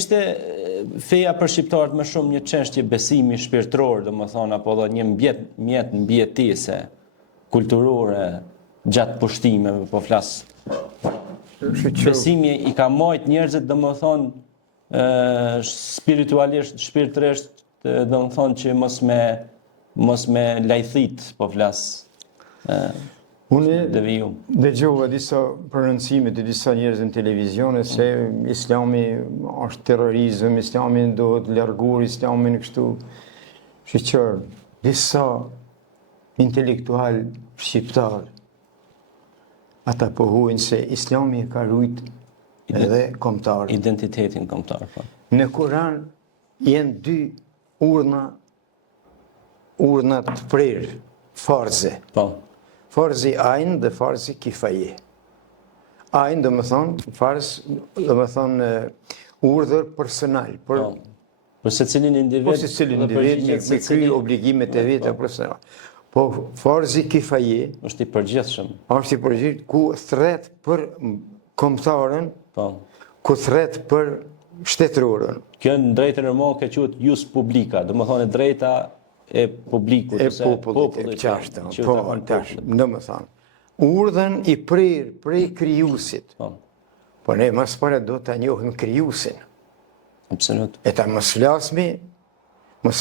Ishte feja për shqiptarët më shumë një çështje besimi shpirtëror, domethënë, apo edhe një mjet mbijetese kulturore gjatë pushtimeve, po flas. Besimi i ka marrë njerëzit, domethënë, spiritualisht, shpirtërisht, domethënë që mos me lajthit, po flas. Unë dëgjova disa prononcime të disa njerëz në televizione se Islami është terrorizëm, Islami duhet larguar, Islami në kështu. Shqyqër, disa intelektual shqiptar, ata pohuajnë se Islami ka rujt edhe kombëtar. Identitetin kombëtar. Po. Në Kur'an janë dy urna të prerë, farze. Po. Farzi ajnë dhe farzi kifaje. Ajnë dhe më thonë, farz dhe më thonë urdhër personal. Për se cilin individ. Po se cilin individ me kry obligimet e veta personal. Po farzi kifaje. Është i përgjithshëm. Është i përgjithshëm, ku thret për kombëtarën, ku thret për shtetërorën. Kjo në drejtën e rëmon ka quhet jus publica, dhe më thonë drejta e publikut, e popullit, qashtë, po, tash, në më thonë. Urdhën i prej krijuesit. Po ne mas pare do të njohim krijuesin. Absolut. E ta mos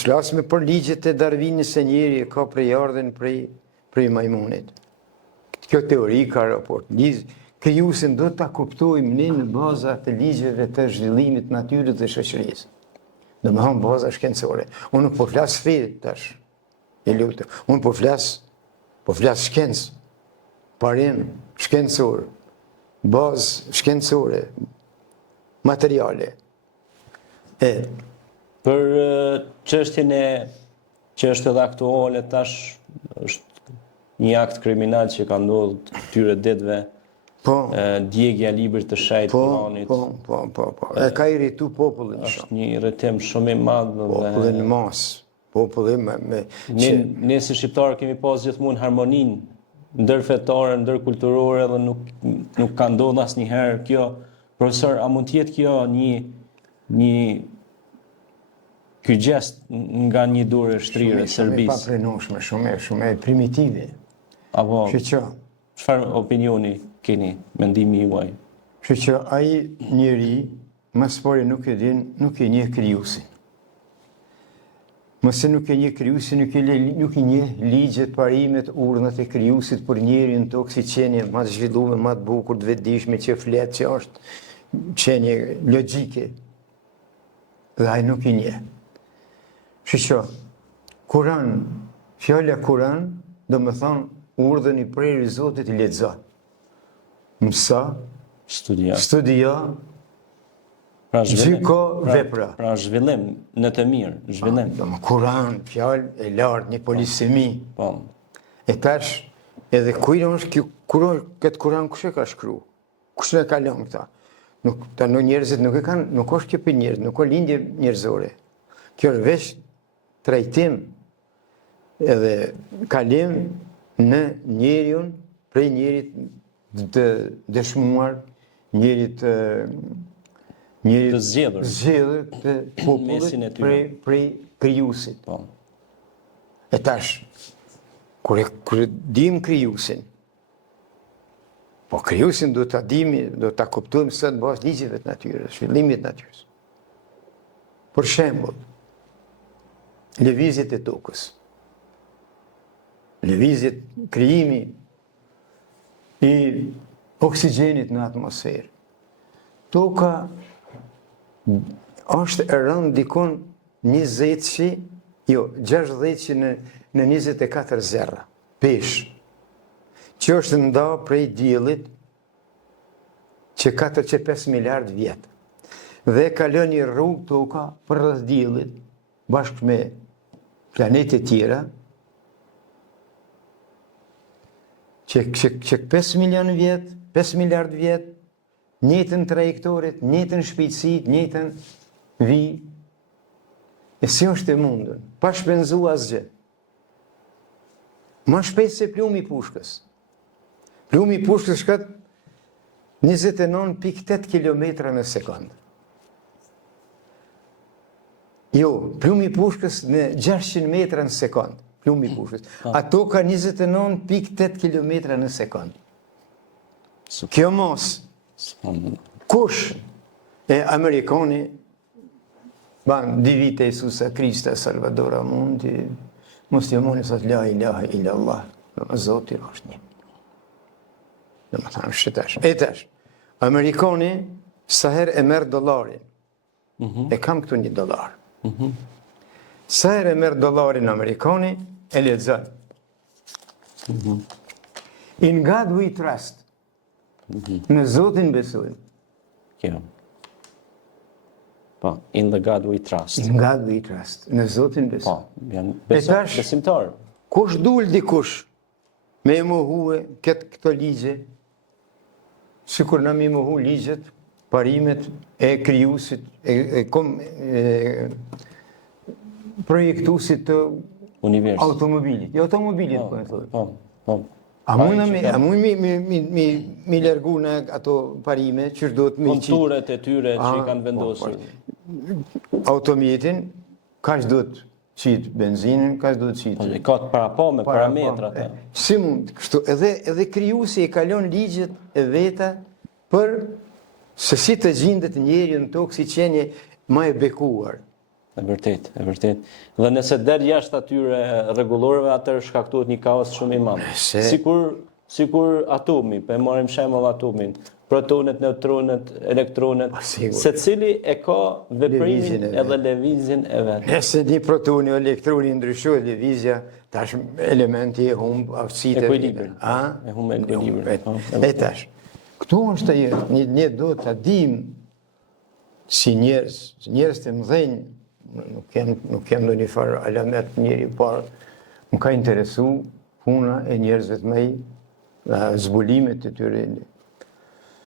flasmi për ligjet e Darwinit se njeri ka prejardhën prej majmunit. Kjo teori ka raport. Krijuesin do ta kuptojmë ne në bazat e ligjeve të zhvillimit natyrës dhe shoqërisë. Dhe më thonë baza shkencore. Unë nuk po flas fe tash, e lutem. Unë po flas shkencë, parim shkencor, bazë shkencore, materiale. Për çështjen që është edhe aktuale tash, është një akt kriminal që ka ndodhur këtyre ditëve. Djegja librit të shajt Kuranit. Po. E ka irritu popullin. Është një irritim shumë i madh. Popullin në mas. Popullin me... Ne si shqiptarë kemi pas gjithmonë harmoninë ndërfetare, ndërkulturore dhe nuk ka ndodhur asnjëherë kjo. Profesor, a mund të jetë kjo ky gjest nga një dorë shtrirë e Serbisë? Shumë pa prenueshme, shumë primitive. Apo çfarë opinioni keni, mendimi juaj? Që ai njeri, mas pari nuk e njeh krijuesin. Mëse nuk e njeh krijuesin, nuk e njeh ligjet, parimet, urdhnat e krijuesit për njerin tokë si qenie më të zhvilluar, më të bukur, të vetëdijshme, që flet, që është qenie logjike. Dhe ai nuk i njeh. Që Kur'an, fjala Kur'an, do më thonë urdhën i prerë i Zotit i lexo. Mësa, studia, gjyko, vepra. Pra zhvillim, në të mirë, zhvillim. Kur'an, fjalë e lartë, një polisemi. E tash, edhe kujnë është këtë Kur'an kush e ka shkru? Kush e ka lënë këta? Të njerëzit nuk është kjo për njerëz, nuk është lindje njerëzore. Kjo është veç trajtim edhe kalim në njeriun, prej njerit të dëshmuar, njerit të zgjedhur të popullit prej krijuesit. E tash, kur dim krijuesin, po krijuesin do ta dimi, do ta kuptojmë sot bazë ligjeve të natyrës, zhvillimit të natyrës. Për shembull, lëvizjet e tokës. Lëvizjet, krijimi i oksigjenit në atmosferë. Toka është e rënë dikon 60 në 24 zerra, pesh, që është nda prej diellit që 4-5 miliard vjetë. Dhe kalon një rrugë toka për rreth diellit, bashkë me planetet tjera, që 5 milion vjetë, 5 miliard vjetë, njëtën trajektorit, njëtën shpejtësit, njëtën vi. E si është e mundën, pa shpenzu asgjë. Ma shpejt se plumi i pushkës. Plumi i pushkës shkat 29.8 km në sekundë. Jo, plumi i pushkës në 600 metra në sekond. Plumi i pushkës. Ato ka 29.8 km në sekond. Kjo mos, kush e Amerikani, ban, di vite Isusa Krista, Salvadora Mundi, muslimoni sot la ilaha illa Allah, Zoti është një. Dhe më thamë shqitash. E tash, Amerikani sa herë e merë dollarin, e kam këtu një dollar. Sa herë e merë dollarin Amerikani, e lexon. In God we trust. Në Zotin besojmë. Kjo. Po, in the God we trust. In God we trust. Në Zotin Po, besojmë. janë tash- besimtar. Kush dul dikush me e mohue këto ligje, sikur na mi mohu ligjet, parimet e krijuesit, projektuesit të Univers. automobilit. Jo automobilit, po e thonë. Po. A mund mi lërgu në ato parime, që do të mi qitë Konturet e tyre që i kanë vendosur. automjetin, ka që do të qitë benzinën, ka që do të qitë. E ka të para me parametra ata. Si mund, kështu, edhe krijuesi e kalon ligjet e veta për se si të gjendet njeri në tokë si qenje ma e bekuar. E vërtet. Dhe nëse der jashtë atyre rregullorëve, atëherë shkaktohet një kaos shumë i madh. Sikur atomi, po e marrim shembull atomin, protonet, neutronet, elektronet, secili e ka veprimin edhe lëvizjen e vet. Nëse një protoni o elektroni ndryshohet lëvizja, tash elementi e humb aftësitë Ekuilibrin. E humb ekuilibrin. E tash. Këtu është ajo, një do ta dim si njerëz të mëdhenj, nuk kem ndonjë farë alamet njëri parë, më ka interesu puna e njerëzve të mëj, zbulimet e tyre